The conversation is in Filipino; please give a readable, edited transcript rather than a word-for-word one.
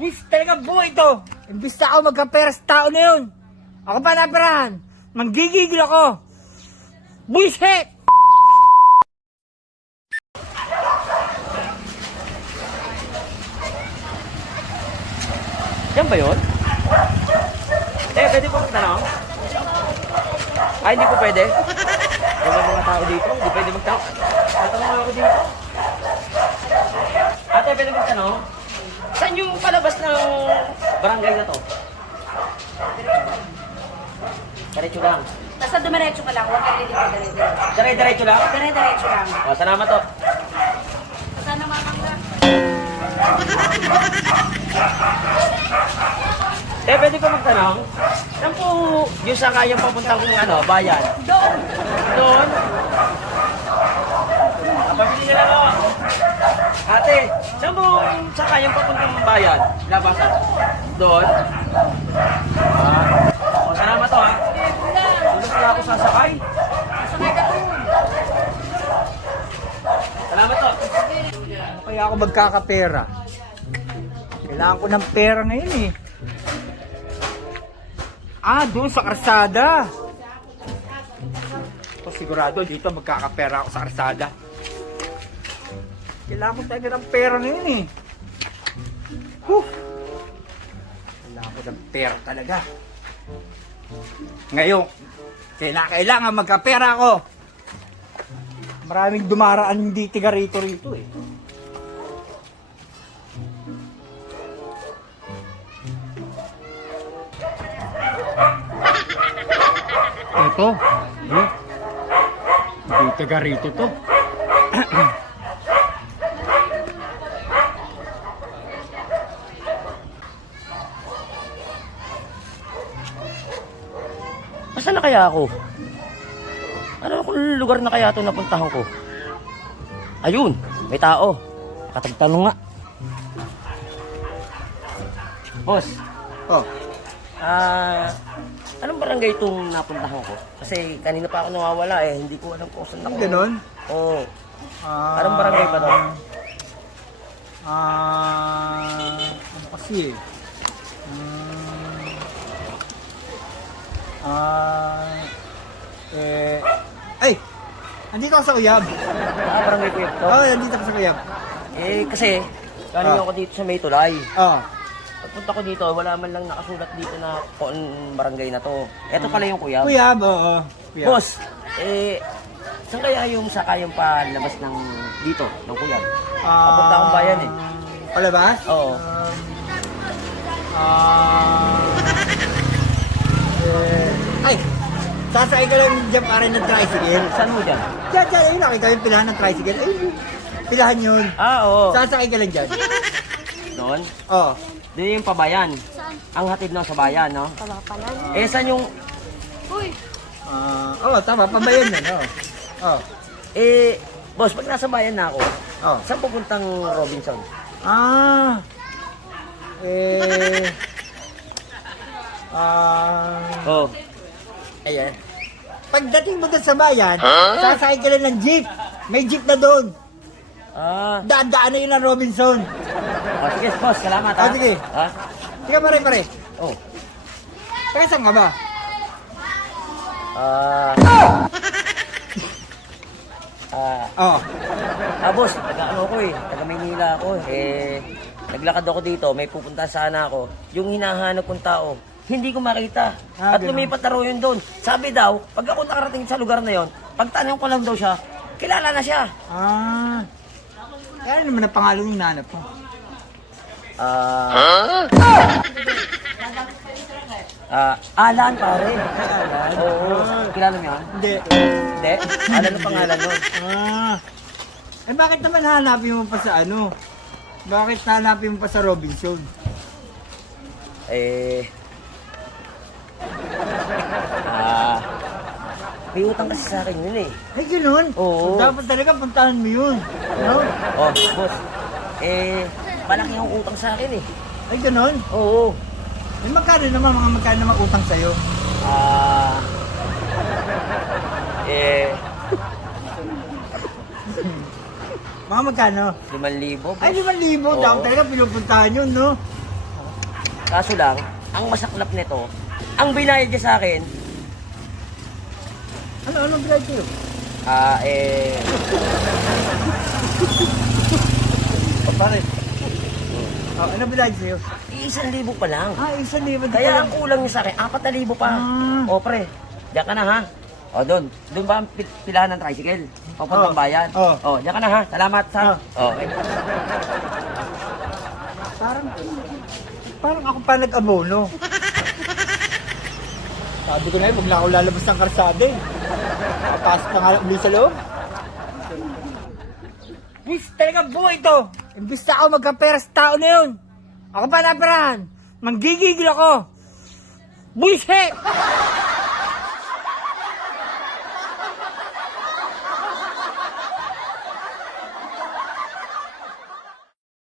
Buwis talaga buhay ito. Imbis na ako magkapera sa tao na yun. Ako pa naperahan. Manggigigil ako. Buwisit! Yan ba yun? Pwede po magtanong? Ay, hindi po pwede. Wala mga tao dito. Hindi pwede magtanong. Tatanong ako dito. Ate, pwede magtanong? Saan yung palabas ng barangay na to? Diretso lang. Basta dumiretso ka lang, huwag kang lilipad. Diretso lang? Diretso lang. O, salamat to. Sana mamangga. Pwede ko magtanong? Saan po yung sakayang papuntang bayan? Doon. Doon? Pabili na lang ako. Ate, saan po yung sakayang papuntang bayan? Labasan? Doon? O, salamat to ha. Tulog na ako sasakay. Masakay ka doon. Salamat to. Kaya ako magkakapera. Kailangan ko ng pera ngayon eh. Doon sa karsada. So, sigurado dito magkakapera ako sa karsada. Kailangan ko talaga ng pera ngayon eh. Kailangan ko ng pera talaga. Ngayon, kailangan magkapera ako. Maraming dumaraan hindi tiga rito eh. Ito. Hindi taga rito to. Nasaan na kaya ako? Ano kung lugar na kaya ito napuntahan ko? Ayun, may tao. Katagtanong nga. Boss, Oh. anong barangay itong napuntahan ko? Kasi kanina pa ako nawawala eh. Hindi ko alam kung saan ako. Ganon? Oo. Anong barangay pa to? Ano kasi eh? Ay! Nandito ako sa Uyab. Barangay ko ito. Nandito ako sa Uyab. Kasi, kanina ako dito sa May Tulay. Oh. Pagpunta ko dito, wala man lang nakasulat dito na kung barangay na to. Ito pala yung kuya. Uyab, oo. Uyab. Boss, saan kaya yung sakayang palabas ng dito, ng kuya? Papunta akong bayan eh. Palabas? Oo. Ay! Sasakay ka lang dyan para ng tricycle. Saan mo dyan? Diyan, ayun, nakita yung pilahan ng tricycle. Ay, pilahan yun. Oo. Sasakay ka lang dyan. Doon? Oo. Doon yung pabayan. Saan? Ang hatid ng sa bayan, no? Palapalan. Saan yung... Uy. Tama, pambayan yun, oo. Boss, pag nasa bayan na ako, Oo. saan pupuntang Robinson? Oo. Ayan. Pagdating mo doon sa bayan, sasakay ka lang ng jeep. May jeep na doon. Daan na yun ang Robinson. Sige, boss, salamat ha. Sige. Ha? Sige, pare. Oh. Taga saan ka ba? Boss, taga taga Maynila ako naglakad ako dito, may pupunta sana ako. Yung hinahanap kong tao, hindi ko makita. At ganun. lumipat na raw yun doon. Sabi daw, pag ako nakarating sa lugar na yon, pagtanong ko lang daw siya, kilala na siya. Kaya naman ang pangalan yung nanap mo. Alan, pare. Oo. Kilala mo yan? Hindi. Hindi? Alan ang pangalan nun. Bakit naman hanapin mo pa sa ano? Bakit hanapin mo pa sa Robinson? May utang kasi sa akin yun eh. Ay, gano'n? Oo. Dapat talaga puntahan mo yun. No? Oh, boss. Malaki ang utang sa akin eh. Ay, gano'n? Oo. Magkano naman utang sa'yo? Mga magkano? 5,000 boss. Ay, 5,000. Oo. Dapat talaga pinupuntahan yun, no? Kaso lang, ang masaklap nito, ang binayad niya sa akin, Anong grade sa'yo? pare, Ano binayad sa'yo? 1,000 pa lang. 1,000 Kaya ang kulang niya sa akin, 4,000 pa. O pre, diyan ka na ha. O doon ba ang pilahan ng tricycle? Papuntang bayan. O, diyan ka na ha. Salamat sa. Okay. Parang ako pa nag-abono. Sabi ko na yun, huwag na ako lalabas ng karsada eh. Papasok na nga lang ulit sa loob. Bis, talaga buhay ito. Imbis na ako magkapera sa tao na yun. Ako pa naperahan. Manggigigil ako. Bullshit!